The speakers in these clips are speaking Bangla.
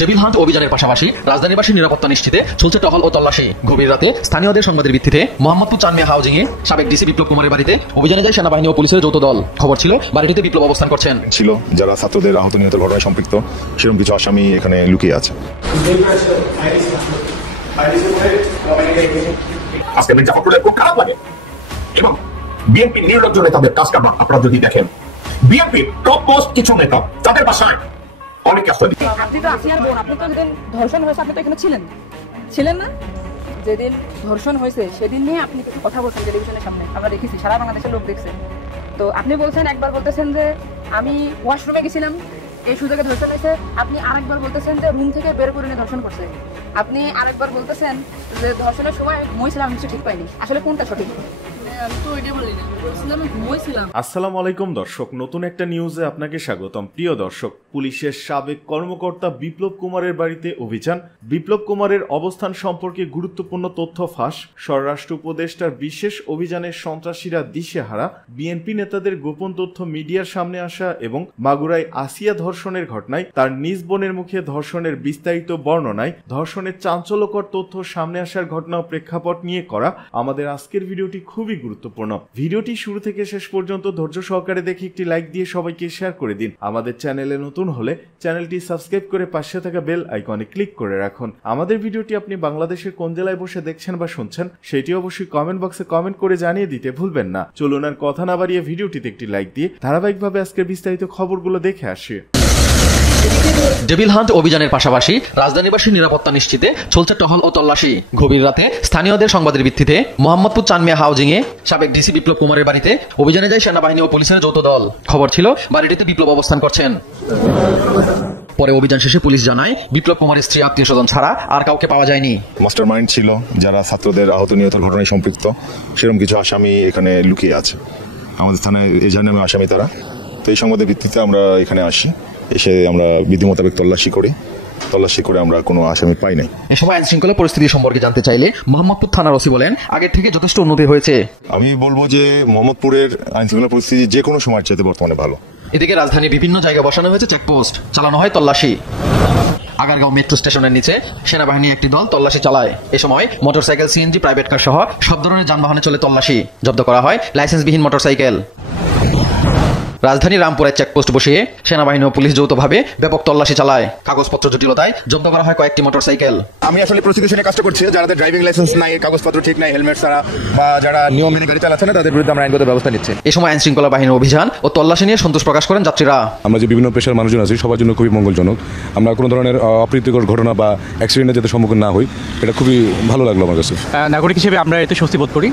ডেভিল হান্ট অভিযানের পাশাপাশি রাজধানীবাসীর নিরাপত্তা নিশ্চিতে চলছে টহল ও তল্লাশি। গভীর রাতে স্থানীয়দের সংবাদের ভিত্তিতে মোহাম্মদপুর চানমিয়া হাউজিং এ সাবেক ডিসি বিপ্লব কুমারের বাড়িতে অভিযানে যায় সেনাবাহিনী ও পুলিশের যৌথ দল। খবর ছিল বাড়িটিতে বিপ্লব অবস্থান করছেন। ছিল যারা ছাত্রদের আহত নিহত ঘটনায় সম্পৃক্ত সেরকম কিছু আসামি এখানে লুকিয়ে আছে। আজকে মির্জা ফখরুলের খুব খারাপ লাগে এবং বিএনপি নির্লজ্জ নেতাদের কাজ কারবার আপনারা যদি দেখেন, বিএনপির টপ মোস্ট কিছু নেতা তাদের বাসায় অনেক কষ্ট দিচ্ছে। আপনি তো আসিয়ার বোন, আপনি তো যেদিন ধর্ষণ হয়েছে আপনি তো এখানে ছিলেন না? যেদিন ধর্ষণ হয়েছে সেদিন নিয়ে আপনি কথা বলছেন টেলিভিশনের সামনে, আমরা দেখেছি, সারা বাংলাদেশের লোক দেখছে। তো আপনি বলছেন, একবার বলতেছেন যে আমি ওয়াশরুমে গেছিলাম এই সুযোগে ধর্ষণ হয়েছে, আপনি আরেকবার বলতেছেন যে রুম থেকে বের করে নিয়ে ধর্ষণ করছে, আপনি আরেকবার বলতেছেন যে ধর্ষণের সময় ঘুমাইছিলাম, আমি কিছু ঠিক পাইনি। আসলে কোনটা সঠিক? আসসালামু আলাইকুম দর্শক, নতুন একটা নিউজে আপনাকে স্বাগতম। প্রিয় দর্শক, পুলিশের সাবেক কর্মকর্তা বিপ্লব কুমারের বাড়িতে অভিযান। বিপ্লব কুমারের অবস্থান সম্পর্কে গুরুত্বপূর্ণ তথ্য ফাঁস। স্বরাষ্ট্র উপদেষ্টার বিশেষ অভিযানের সন্ত্রাসীরা দিশেহারা। বিএনপি নেতাদের গোপন তথ্য মিডিয়ার সামনে আসা এবং মাগুরায় আসিয়া ধর্ষণের ঘটনায় তার নিজ বোনের মুখে ধর্ষণের বিস্তারিত বর্ণনায় ধর্ষণের চাঞ্চল্যকর তথ্য সামনে আসার ঘটনা প্রেক্ষাপট নিয়ে করা আমাদের আজকের ভিডিওটি খুবই গুরুত্বপূর্ণ। ভিডিওটি শুরু থেকে শেষ পর্যন্ত ধৈর্য সহকারে দেখে একটি লাইক দিয়ে সবাইকে শেয়ার করে দিন। আমাদের চ্যানেলে নতুন হলে চ্যানেলটি সাবস্ক্রাইব করে পাশে থাকা বেল আইকনে ক্লিক করে রাখুন। আমাদের ভিডিওটি আপনি বাংলাদেশের কোন জেলায় বসে দেখছেন বা শুনছেন সেটি অবশ্যই কমেন্ট বক্সে কমেন্ট করে জানিয়ে দিতে ভুলবেন না। চলুন আর কথা না বাড়িয়ে ভিডিওটিতে একটি লাইক দিয়ে ধারাবাহিকভাবে আজকের বিস্তারিত খবরগুলো দেখে আসি। ডেভিল হান্ট অভিযানের পাশাপাশি রাজধানীবাসীর নিরাপত্তা নিশ্চিতে চলছে টহল ও তল্লাশি। গভীর রাতে স্থানীয়দের সংবাদের ভিত্তিতে মোহাম্মদপুর চানমিয়া হাউজিং এ সাবেক ডিসি বিপ্লব কুমারের বাড়িতে অভিযানে যায় সেনাবাহিনী ও পুলিশের যৌথ দল। খবর ছিল বাড়িটিতে বিপ্লব অবস্থান করছেন। পরে অভিযান শেষে পুলিশ জানায় বিপ্লব কুমারের স্ত্রী আত্মীয় স্বজন ছাড়া আর কাউকে পাওয়া যায়নি। মাস্টার মাইন্ড ছিল যারা ছাত্রদের আহত নিহত ঘটনায় সম্পৃক্ত সেরকম কিছু আসামি এখানে লুকিয়ে আছে। আমাদের থানায় এই জানেন আসামি তারা। তো এই সংবাদের ভিত্তিতে আমরা এখানে আসি, এসে আমরা বিধি মোতাবেক তল্লাশি করে আমরা কোনো আসামি পাই নাই। এ সময় আইন শৃঙ্খলা পরিস্থিতি সম্পর্কে জানতে চাইলে মোহাম্মদপুর থানার ওসি বলেন আগের থেকে যথেষ্ট উন্নতি হয়েছে। আমি বলবো যে মোহাম্মদপুরের আইন শৃঙ্খলা পরিস্থিতি যে কোনো সময়ের চাইতে বর্তমানে ভালো। এদিকে রাজধানীর বিভিন্ন জায়গায় বসানো হয়েছে চেকপোস্ট, চালানো হয় তল্লাশি। আগারগাঁও মেট্রো স্টেশনের নিচে সেনাবাহিনী একটি দল তল্লাশি চালায়। এ সময় মোটরসাইকেল, সিএনজি, প্রাইভেট কার সহ সব ধরনের যানবাহনে চলে তল্লাশি। জব্দ করা হয় লাইসেন্সবিহীন মোটরসাইকেল। রাজধানীর রামপুরে চেকপোস্ট বসিয়ে সেনাবাহিনী ও পুলিশ যৌথভাবে ব্যাপক তল্লাশি চালায়। কাগজপত্র জটিলতায় জব্দ করা হয় কয়েকটি মোটরসাইকেল। আমি আসলে প্রসিকিউশনে কাজটা করছি, যাদের ড্রাইভিং লাইসেন্স নাই, কাগজপত্র ঠিক নাই, হেলমেট ছাড়া বা যারা নিয়ম মেনে গাড়ি চালাচ্ছে না তাদের বিরুদ্ধে আমরা আইনগত ব্যবস্থা নিচ্ছি। এই সময় আইন শৃঙ্খলা বাহিনীর অভিযান ও তল্লাশি নিয়ে সন্তোষ প্রকাশ করেন যাত্রীরা। আমরা যে বিভিন্ন পেশার মানুষজন আছি সবার জন্য খুবই মঙ্গলজনক। আমরা কোনো ধরনের অপ্রীতিকর ঘটনা বা অ্যাক্সিডেন্টে যাতে সম্মুখীন না হই, এটা খুবই ভালো লাগলো আমার কাছে। নাগরিক হিসেবে আমরা এতে স্বস্তি বোধ করি।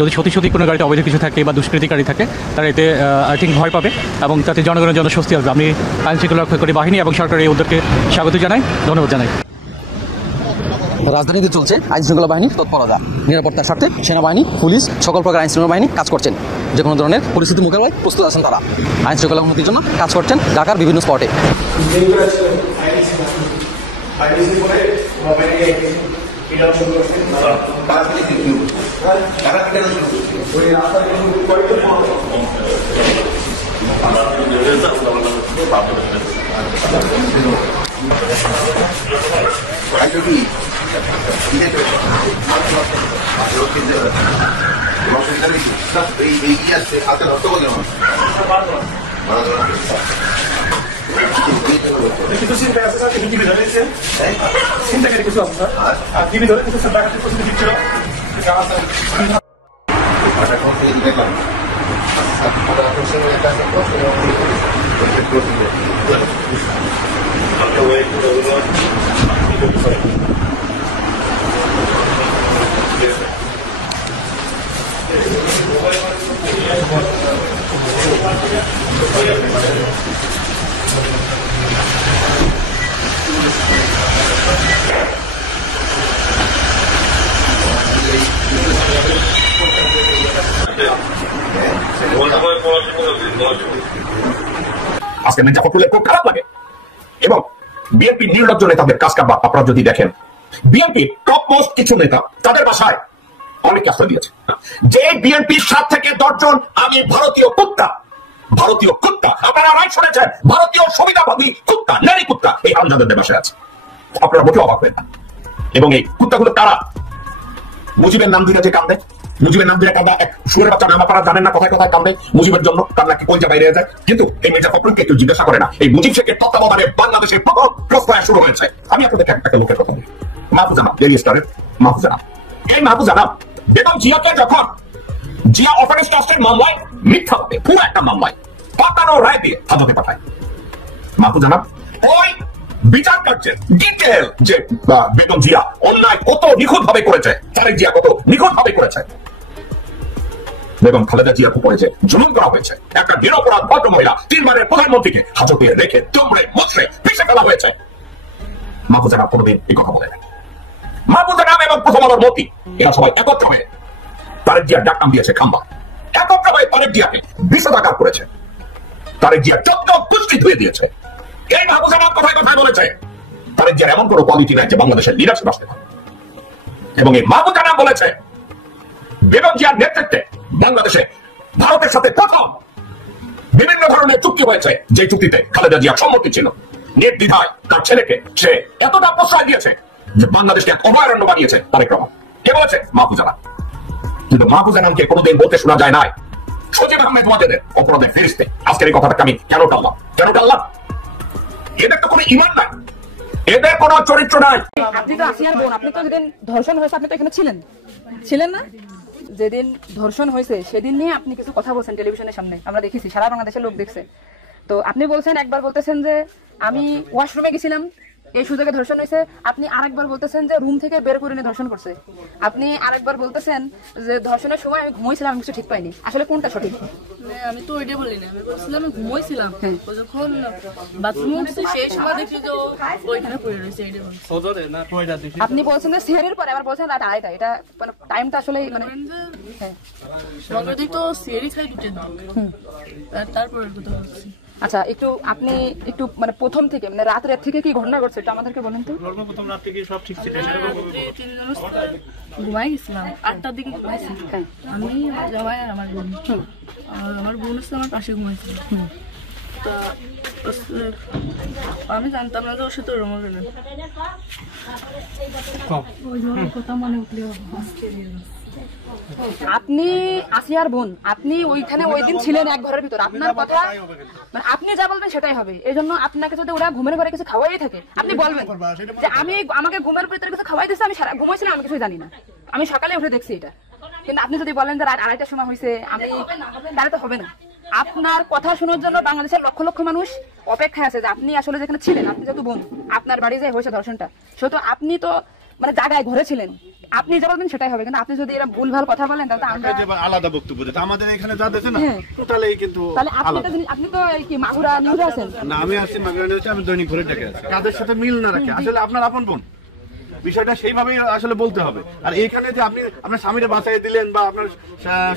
যদি সত্যি কোনো গাড়িতে অবৈধ কিছু থাকে বা দুষ্কৃতিকারী থাকে তারা এতে আই থিঙ্ক ভয় পাবে এবং তাতে জনগণের জন্য স্বস্তি আসবে। আমি আইন শৃঙ্খলা রক্ষাকারী বাহিনী এবং সরকারের এই উদ্যোগকে স্বাগত জানাই, ধন্যবাদ জানাই। রাজধানীতে চলছে আইন শৃঙ্খলা বাহিনীর তৎপরতা। নিরাপত্তার স্বার্থে সেনাবাহিনী, পুলিশ, সকল প্রকার আইন শৃঙ্খলা বাহিনী কাজ করছেন। যে কোনো ধরনের পরিস্থিতি মোকাবেলায় প্রস্তুত আছেন তারা। আইন শৃঙ্খলা উন্নতির জন্য কাজ করছেন ঢাকার বিভিন্ন স্পটে। আজকে মির্জা ফখরুলের খুব খারাপ লাগে এবং বিএনপি নির্লজ্জ নেতাদের কাজ কারবার আপনারা যদি দেখেন, বিএনপি টপ মোস্ট কিছু নেতা তাদের বাসায় অনেক কষ্ট দিয়েছে। যে বিএনপির 7 থেকে 10 জন আমি ভারতীয় কুত্তা, আপনারা রাইট শুনেছেন, ভারতীয় সুবিধাভোগী কুত্তা, নারী কুত্তা, এই হারামজাদাদের বাসায় আছে। আপনারা মোটেও অবাক হবেন না। এবং এই কুত্তাগুলো কারা? মুজিবের নাম দিলে যে কান্দে, মুজিবের নাম দিলে কান্দা এক সুরের বাচ্চা নাম আপনারা জানেন না, কথায় কথায় কান্দে মুজিবের জন্য, তার নাকি কলজা বাইরে যায়। কিন্তু এই মির্জা ফখরুলকে কেউ জিজ্ঞাসা করে না এই মুজিব শেখের তত্ত্বাবধানে বাংলাদেশের প্রথম ক্রসফায়ার শুরু হয়েছে। আমি আপনাদের একটা লোকের কথা বলি, মাহফুজ আনাম, ডেইলি স্টারের মাহফুজ আনাম। এই মাহফুজ আনাম বেগম জিয়াকে যখন জিয়া অফারেন্স ট্রাস্টের মামলায় মিথ্যাভাবে পুরো একটা মামলায় পাতানো রায় দিয়ে হাজতে পাঠায়, মাহফুজ আনাম ওই বিচার কার্যের ডিটেল যে বেগম জিয়া অন্যায় কত নিখুঁত ভাবে করেছে, তারেক জিয়া কত নিখুঁত ভাবে করেছে, বেগম খালেদা জিয়ার উপরে যে জুলুম করা হয়েছে, একটা নিরপরাধ ভদ্র মহিলা 3 বারের প্রধানমন্ত্রীকে হাজতে রেখে দুমড়ে মুচড়ে পিষে ফেলা হয়েছে। মাহফুজ আনাম কোনোদিন এই কথা বলে না। মাহফুজ আনাম এবং প্রথম আলোর মতি এরা সবাই একত্র হয়ে তারেক জিয়ার ডাক নাম দিয়েছে খাম্বা, একত্র হয়ে তারেক জিয়াকে বিষদাকার করেছে, তারেক জিয়া চোদ্দ কুস্তি ধুয়ে দিয়েছে। এই মাহফুজ আনাম কথায় কথায় বলেছে তারেক জিয়ার এমন কোনো কোয়ালিটি নাই যে বাংলাদেশের লিডারশিপ আসতে পারে। এবং এই মাহফুজ আনাম বলেছে বেগম জিয়ার নেতৃত্বে বাংলাদেশে ভারতের সাথে প্রথম বিভিন্ন ধরনের চুক্তি হয়েছে, যে চুক্তিতে খালেদা জিয়ার সম্মতি ছিল। নির্দ্বিধায় তার ছেলেকে সে এতটা প্রশ্রয় দিয়েছে যে বাংলাদেশকে এক অভয়ারণ্য বানিয়েছে তারেক রহমান। কে বলেছে? মাহফুজ আনাম। কিন্তু মাহফুজ আনামকে কোনোদিন বলতে শোনা যায় নাই সজীব আহমেদ ওয়াজেদের অপরাধের ফেরিস্তে। আজকের এই কথাটাকে আমি কেন টানলাম? এদের তো কোনো ঈমান নাই, এদের কোনো চরিত্র নাই। আপনি তো আসিয়ার বোন, আপনি তো যেদিন ধর্ষণ হয়েছে আপনি তো এখানে ছিলেন না? যেদিন ধর্ষণ হয়েছে সেদিন নিয়ে আপনি কিছু কথা বলছেন টেলিভিশনের সামনে, আমরা দেখেছি, সারা বাংলাদেশের লোক দেখছে। তো আপনি বলছেন, একবার বলতেছেন যে আমি ওয়াশরুমে গেছিলাম এই সুযোগে ধর্ষণ হয়েছে, আপনি আরেকবার বলতেছেন যে রুম থেকে বের করে নিয়ে ধর্ষণ করছে, আপনি আরেকবার বলতেছেন যে ধর্ষণের সময় আমি ঘুমাইছিলাম, আমি কিছু ঠিক পাইনি। আসলে কোনটা সঠিক? আমি তো ওইটাই বলি না, আমি বলছিলাম আমি ঘুমাইছিলাম, যখন বাথরুমে উঠছি সেই সময় দেখি যে ওইখানে পড়ে রয়েছে। আপনি বলছেন যে সেহেরের পরে, আবার বলছেন রাত 2:30, এটা মানে টাইমটা আসলে মানে নগরদিক তো সিয়ারি খাই দুটের দিক, তারপরে কথা বলছি। আচ্ছা, আপনি একটু মানে প্রথম থেকে মানে রাত থেকে কি ঘটনা ঘটছে এটা আমাদেরকে বলেন তো। প্রথম রাত থেকে সব ঠিক ছিল, ঘুমাই গেছিলাম 8টার দিকে ঘুমাইছি আমি, আমার জামাই আর আমার বোন। আমার বোন হচ্ছে আমার পাশে ঘুমাইছিল। তা আমি জানতাম না যে ওর সাথে ওরম গেলেন। আপনি আসিয়ার বোন, আপনি ওইখানে ওই দিন ছিলেন এক ঘরের ভিতর, আপনার কথা মানে আপনি যা বলবেন সেটাই হবে। এই জন্য আপনাকে যদি ওরা ঘুমের ঘরে কিছু খাওয়াই থাকে আপনি বলবেন যে আমাকে ঘুমের ভিতরে কিছু খাওয়াই দিচ্ছে, আমি ঘুমাইছিলাম, আমি কিছু জানি না, আমি সকালে উঠে দেখছি এটা। কিন্তু আপনি যদি বলেন যে রাত 2:30টার সময় হয়েছে, আমি তাহলে তো হবে না। আপনার কথা শোনার জন্য বাংলাদেশের লক্ষ লক্ষ মানুষ অপেক্ষায় আছে যে আপনি আসলে যেখানে ছিলেন, আপনি যেহেতু বোন, আপনার বাড়ি যে হয়েছে ধর্ষণটা, সেহেতু আপনি তো মানে জায়গায় ঘরে ছিলেন, আপনি যা বলবেন সেটাই হবে। কিন্তু আপনি যদি এরা ভুলভাল কথা বলেন তাহলে আমরা আলাদা বক্তব্য দিতে আমাদের এখানে যা দেখেন না টোটালি কিন্তু তাহলে আপনি তো কি মাগুরা নিউজে আছেন না? আমি আছি মাগুরা নিউজে, আমি দৈনিক ঘরে ডেকে আছি। কাদের সাথে মিল না রাখে আসলে আপনার আপন বোন, বিষয়টা সেইভাবেই আসলে বলতে হবে। আর এইখানে যে আপনি আপনার স্বামীরা বাঁচাই দিলেন বা আপনার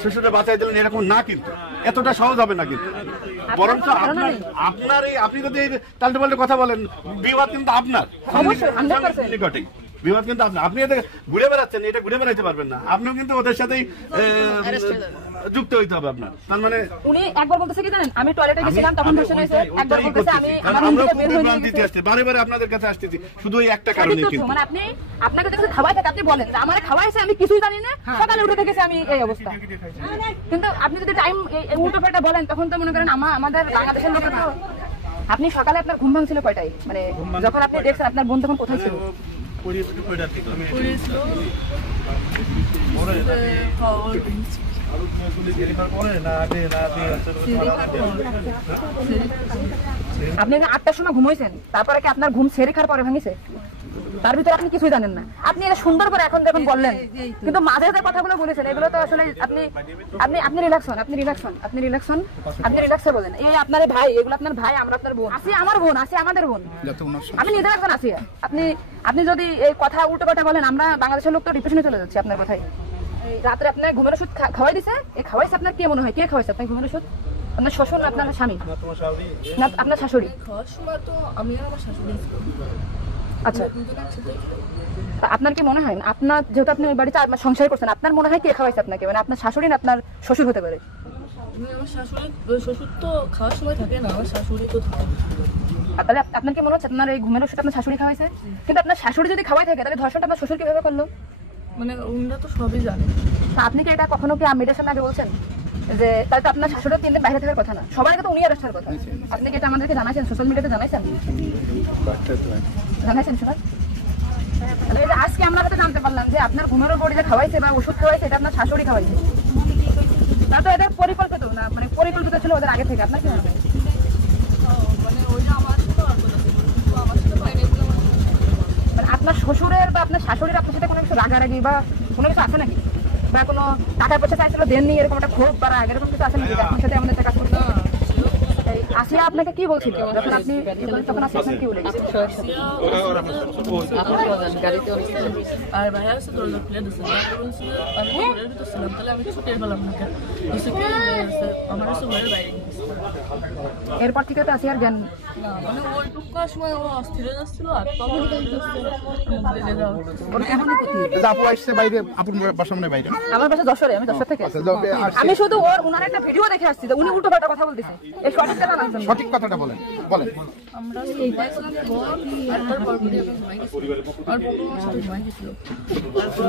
শ্বশুরটা বাঁচাই দিলেন এরকম না, কিন্তু এতটা সহজ হবে না। কিন্তু বরঞ্চ আপনার আপনি যদি পাল্টে পাল্টে কথা বলেন, বিবাদ কিন্তু আপনার নিকটেই, বিবাদ কিন্তু আপনি এতে ঘুরে বেড়াচ্ছেন, এটা ঘুরে বেড়াইতে পারবেন না। আপনিও কিন্তু ওদের সাথেই যুক্ত হইতে হবে আপনার। তার মানে উনি একবার বলতেছে কি জানেন, আমি টয়লেটে গেছিলাম তখন ধর্ষণ হয়েছে, একবার বলতেছে আমি আমার রুম থেকে বের হয়ে দিতে আসছে, বারে বারে আপনাদের কাছে আসতেছি শুধু এই একটা কারণে। কিন্তু মানে আপনাকে যখন খাওয়াই থাকে আপনি বলেন যে আমারে খাওয়াইছে, আমি কিছুই জানি না, সকালে উঠে দেখেছি আমি এই অবস্থা। কিন্তু আপনি যদি টাইম উল্টো পাল্টা বলেন তখন তো মনে করেন আমাদের বাংলাদেশের লোকের তো, আপনি সকালে আপনার ঘুম ভাঙছিল কয়টায়, মানে যখন আপনি দেখছেন আপনার বোন তখন কোথায় ছিল? আপনি 8টার সময় ঘুমাইছেন, তারপরে কি আপনার ঘুম সেরে খাওয়ার পরে ভাঙিছে? তার ভিতরে আপনি কিছুই জানেন না। আপনি এটা সুন্দর করে এখন দেখুন বললেন, কিন্তু মাঝে যে কথাগুলো বলেছেন এগুলো তো আসলে আপনি রিল্যাক্স হন, আপনি রিল্যাক্সে বলেন। এই আপনার ভাই, এগুলো আপনার ভাই, আমরা আপনার বোন, আসি আমার বোন, আসি আমাদের বোন, আপনি নিজের একজন আসি। আপনি যদি এই কথা উল্টো কথা বলেন, আমরা বাংলাদেশের লোক তো ডিপ্রেশনে চলে যাচ্ছি আপনার কথাই। রাত্রে আপনার ঘুমের ওষুধ খাওয়াই দিছে, এই খাওয়াইছে আপনার কে মনে হয়, কে খাওয়াইছে আপনার ঘুমের ওষুধ? আপনার শ্বশুর না আপনার স্বামী না আপনার শাশুড়ি? আচ্ছা, আপনার কি মনে হয় আপনার যেহেতু আপনি ওই বাড়িতে সংসার করছেন, আপনার মনে হয় কে খাওয়াইছে আপনাকে, মানে আপনার শাশুড়ি না আপনার শ্বশুর হতে পারে? আমার শাশুড়ি শ্বশুর তো খাওয়ার সময় থাকে না, আমার শাশুড়ি তো থাকে। তাহলে আপনার কি মনে হচ্ছে আপনার এই ঘুমের ওষুধ আপনার শাশুড়ি খাওয়াইছে? কিন্তু আপনার শাশুড়ি যদি খাওয়াই থাকে তাহলে ধর্ষণটা আপনার শ্বশুর কিভাবে করলো? মানে উনারা তো সবই জানে। আপনি কি এটা কখনো কি মিডিয়ার সামনে আগে বলছেন যে তাহলে তো আপনার শাশুড়ি 3 দিন বাইরে থাকার কথা না, সবার আগে তো উনি অ্যারেস্ট হওয়ার কথা? আপনি কি এটা আমাদেরকে জানাইছেন, সোশ্যাল মিডিয়াতে জানাইছেন? সবাই তাহলে এটা আজকে আমরা তো জানতে পারলাম যে আপনার ঘুমের বড়ি যে খাওয়াইছে বা ওষুধ খাওয়াইছে এটা আপনার শাশুড়ি খাওয়াইছে। তা তো এটা পরিকল্পিত না, মানে পরিকল্পিত ছিল ওদের আগে থেকে। আপনার কি মনে হয়? মানে ওইটা আমার সাথে আমার সাথে বাইরে মানে আপনার শ্বশুরের বা আপনার শাশুড়ির আপনার সাথে কোনো কিছু রাগারাগি বা কোনো কিছু আছে নাকি, বা কোনো টাকা পয়সা চাইছিল দেননি এরকম একটা ক্ষোভ বা রাগ এরকম কিছু আছে নাকি আপনার সাথে আমাদের টাকা করতে? আসিয়া আপনাকে কি বলছিল যখন আপনি তখন আসিয়া আপনাকে কি বলেছিল? আর ভাইয়া আছে দরজা খুলে দিচ্ছে, বলছিল আমি ঘরের ভিতর ছিলাম, তাহলে আমি কিছু টের পেলাম না। আমার কাছে ঘরের বাইরে এরপর থেকে তো আসিয়ার জ্ঞান না, মানে ওইটুকু সময় ও অস্থির হয়ে যাচ্ছিল আর তখন আপু আসছে বাইরে, আপুর বাসা মানে বাইরে। আমার বাসা যশোরে, আমি যশোর থেকে আমি শুধু ওনার একটা ভিডিও দেখে আসছি উনি উল্টো পাল্টা কথা বলতেছে। এই সঠিকটা জানার জন্য সঠিক কথাটা বলেন। আমরা পাইছিলাম একবার পর করে ঘুমাই গেছিল, আর বন্ধুর সাথে ঘুমাই গেছিল। তারপর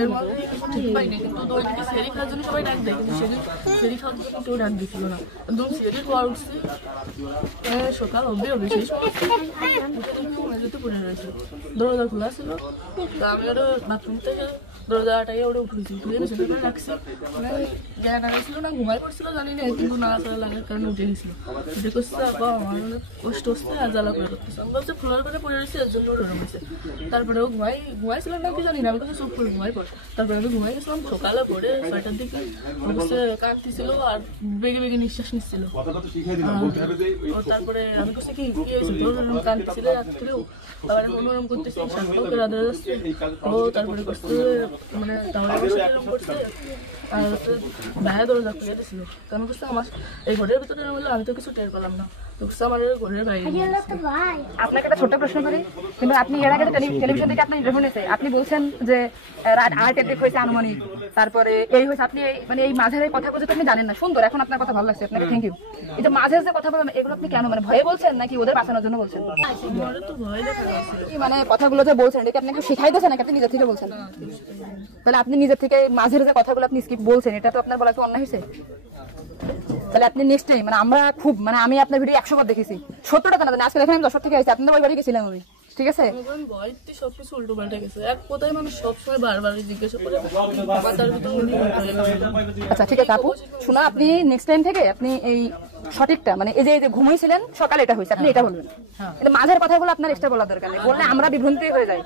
এর মধ্যে ঠিক পাইনি, কিন্তু ওইদিকে সেরি খাওয়ার জন্য সবাই ডাক দেয়, কিন্তু সেরি খাওয়ার জন্য কেউ ডাক দিচ্ছিল না। একদম সেরির পর উঠছি সকাল অব্দি সেই সময় মেঝেতে পড়ে রয়েছে, দরজা খোলা ছিল। তা আমি আরো বাথরুম থেকে দরজাটাই ওটা উঠেছি, উঠে পেছনে করে রাখছি। মানে জ্ঞান আগাইছিল না ঘুমাই পড়ছিল জানি না, কিন্তু নাড়াচাড়া লাগার কারণে উঠে গেছিল। উঠে করছে আবার আমার কষ্ট হচ্ছে আর জ্বালা করে করতেছে। আমি বলছি ফ্লোর করে পড়ে রয়েছে, এর জন্য ওটা রয়েছে। তারপরে ও ঘুমাইছিলাম না কি জানি না, আমি কাছে চুপ করে ঘুমাই পড়ে। তারপরে আমি ঘুমাই গেছিলাম, সকালে পড়ে 6টার দিকে বসে কাঁদতেছিল আর বেগে বেগে নিঃশ্বাস নিচ্ছিল। তারপরে আমি কাছে কি হয়েছে তোর কাঁদতেছিল রাত্রেও, তারপরে অনুরম করতেছি শান্তি রাধা যাচ্ছে। ও তারপরে করছে মানে তাহলে এরকম করছে আর ভাইয়া দরজা খুলে দিয়েছিল। তো আমি করছে আমার এই ঘরের ভিতরে আমি তো কিছু টের পেলাম না, আপনাকে একটা ছোট্ট প্রশ্ন করি, কিন্তু আপনি এর আগে টেলিভিশন থেকে আপনার ইন্টারভিউ নিয়েছে, আপনি বলছেন যে রাত 8 হয়েছে আনুমানিক, তারপরে এই হয়েছে, আপনি মানে এই মাঝের এই কথাগুলো আপনি জানেন না। সুন্দর, এখন আপনার কথা ভালো লাগছে, আপনাকে থ্যাংক ইউ। এই যে মাঝের যে কথা বললাম এগুলো আপনি কেন মানে ভয়ে বলছেন নাকি ওদের বাঁচানোর জন্য বলছেন? মানে কথাগুলো যে বলছেন এটা কি আপনাকে শিখাই দিয়েছেন নাকি আপনি নিজের থেকে বলছেন? তাহলে আপনি নিজের থেকে মাঝের যে কথাগুলো আপনি স্কিপ বলছেন এটা তো আপনার বলা কি অন্যায় হয়েছে? তাহলে আপনি নেক্সট টাইম মানে আমরা খুব মানে আমি আপনার ভিডিও 100 বার দেখেছি, 70টা জানা আজকে দেখেন আমি 10 থেকে আসছি, আপনাদের ওই বাড়ি গেছিলাম আমি, ঠিক আছে? সবকিছু উল্টো পাল্টে গেছে, এক কথায় মানুষ সবসময় বারবার জিজ্ঞাসা করে। আচ্ছা ঠিক আছে আপু, শোনা আপনি নেক্সট টাইম থেকে আপনি এই সঠিকটা মানে এই যে ঘুমাইছিলেন সকালে এটা হয়েছে আপনি এটা বলবেন, কিন্তু মাঝের কথাগুলো আপনার এক্সট্রা বলা দরকার নেই, বললে আমরা বিভ্রান্তি হয়ে যাই।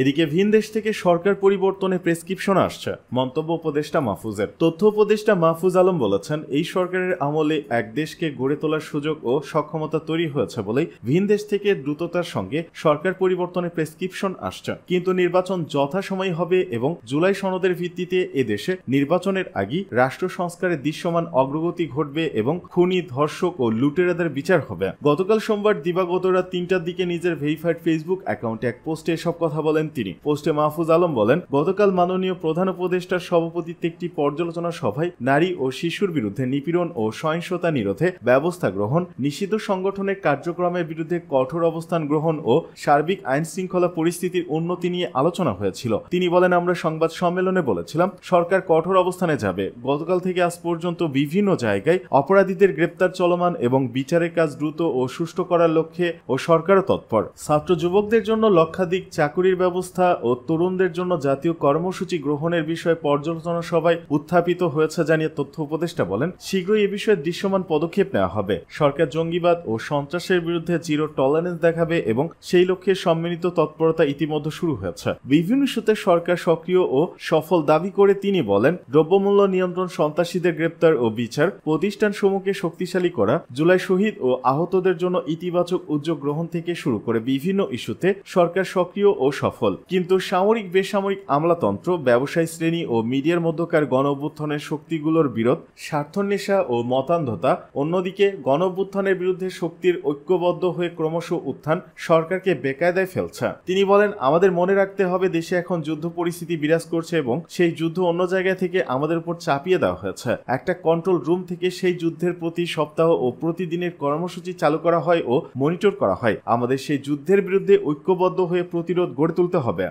এদিকে ভিন দেশ থেকে সরকার পরিবর্তনে প্রেসক্রিপশন আসছে, মন্তব্য উপদেষ্টা মাহফুজের। তথ্য উপদেষ্টা মাহফুজ আলম বলেছেন, এই সরকারের আমলে এক দেশকে গড়ে তোলার সুযোগ ও সক্ষমতা তৈরি হয়েছে বলেই ভিন দেশ থেকে দ্রুততার সঙ্গে সরকার পরিবর্তনের প্রেসক্রিপশন আসছে। কিন্তু নির্বাচন যথাসময়ে হবে এবং জুলাই সনদের ভিত্তিতে এদেশে নির্বাচনের আগেই রাষ্ট্র সংস্কারের দৃশ্যমান অগ্রগতি ঘটবে এবং খুনি, ধর্ষক ও লুটেরাদের বিচার হবে। গতকাল সোমবার দিবাগত রাত 3টার দিকে নিজের ভেরিফাইড ফেসবুক অ্যাকাউন্টে এক পোস্টে এসব কথা বলেন তিনি। পোস্টে মাহফুজ আলম বলেন, গতকাল মাননীয় প্রধান উপদেষ্টার সভাপতিত্বে একটি পর্যালোচনা সভায় নারী ও শিশুর বিরুদ্ধে নিপীড়ন ও সহিংসতা নিরোধে ব্যবস্থা গ্রহণ, নিষিদ্ধ সংগঠনের কার্যক্রমের বিরুদ্ধে কঠোর অবস্থান গ্রহণ ও সার্বিক আইন শৃঙ্খলা পরিস্থিতির উন্নতি নিয়ে আলোচনা হয়েছিল। তিনি বলেন, আমরা সংবাদ সম্মেলনে বলেছিলাম সরকার কঠোর অবস্থানে যাবে। গতকাল থেকে আজ পর্যন্ত বিভিন্ন জায়গায় অপরাধীদের গ্রেপ্তার চলমান এবং বিচারের কাজ দ্রুত ও সুষ্ঠু করার লক্ষ্যে ও সরকারও তৎপর। ছাত্র যুবকদের জন্য লক্ষাধিক চাকুরির ব্যবস্থা ও তরুণদের জন্য জাতীয় কর্মসূচি গ্রহণের বিষয়ে পর্যালোচনা সভায় উত্থাপিত হয়েছে জানিয়ে তথ্য উপদেষ্টা বলেন, শীঘ্রই এ বিষয়ে দৃশ্যমান পদক্ষেপ নেওয়া হবে। সরকার জঙ্গিবাদ ও সন্ত্রাসের বিরুদ্ধে জিরো টলারেন্স দেখাবে এবং সেই লক্ষ্যে সম্মিলিত তৎপরতা ইতিমধ্যে শুরু হয়েছে। বিভিন্ন ইস্যুতে সরকার সক্রিয় ও সফল দাবি করে তিনি বলেন, দ্রব্যমূল্য নিয়ন্ত্রণ, সন্ত্রাসীদের গ্রেপ্তার ও বিচার, প্রতিষ্ঠানসমূহকে শক্তিশালী করা, জুলাই শহীদ ও আহতদের জন্য ইতিবাচক উদ্যোগ গ্রহণ থেকে শুরু করে বিভিন্ন ইস্যুতে সরকার সক্রিয় ও সফল। কিন্তু সামরিক বেসামরিক আমলাতন্ত্র, ব্যবসায়ী শ্রেণী ও মিডিয়ার মধ্যকার গণঅভ্যুত্থানের শক্তিগুলোর বিরোধ, স্বার্থন্বেষা ও মতান্ধতা, অন্যদিকে গণঅভ্যুত্থানের বিরুদ্ধে শক্তির ঐক্যবদ্ধ হয়ে ক্রমশ উত্থান সরকারকে বেকার বেকায়দায় ফেলছে। তিনি বলেন, আমাদের মনে রাখতে হবে দেশে এখন যুদ্ধ পরিস্থিতি বিরাজ করছে এবং সেই যুদ্ধ অন্য জায়গা থেকে আমাদের উপর চাপিয়ে দেওয়া হয়েছে। একটা কন্ট্রোল রুম থেকে সেই যুদ্ধের প্রতি সপ্তাহ ও প্রতিদিনের কর্মসূচি চালু করা হয় ও মনিটর করা হয়। আমাদের সেই যুদ্ধের বিরুদ্ধে ঐক্যবদ্ধ হয়ে প্রতিরোধ গড়ে তুলতে হবে।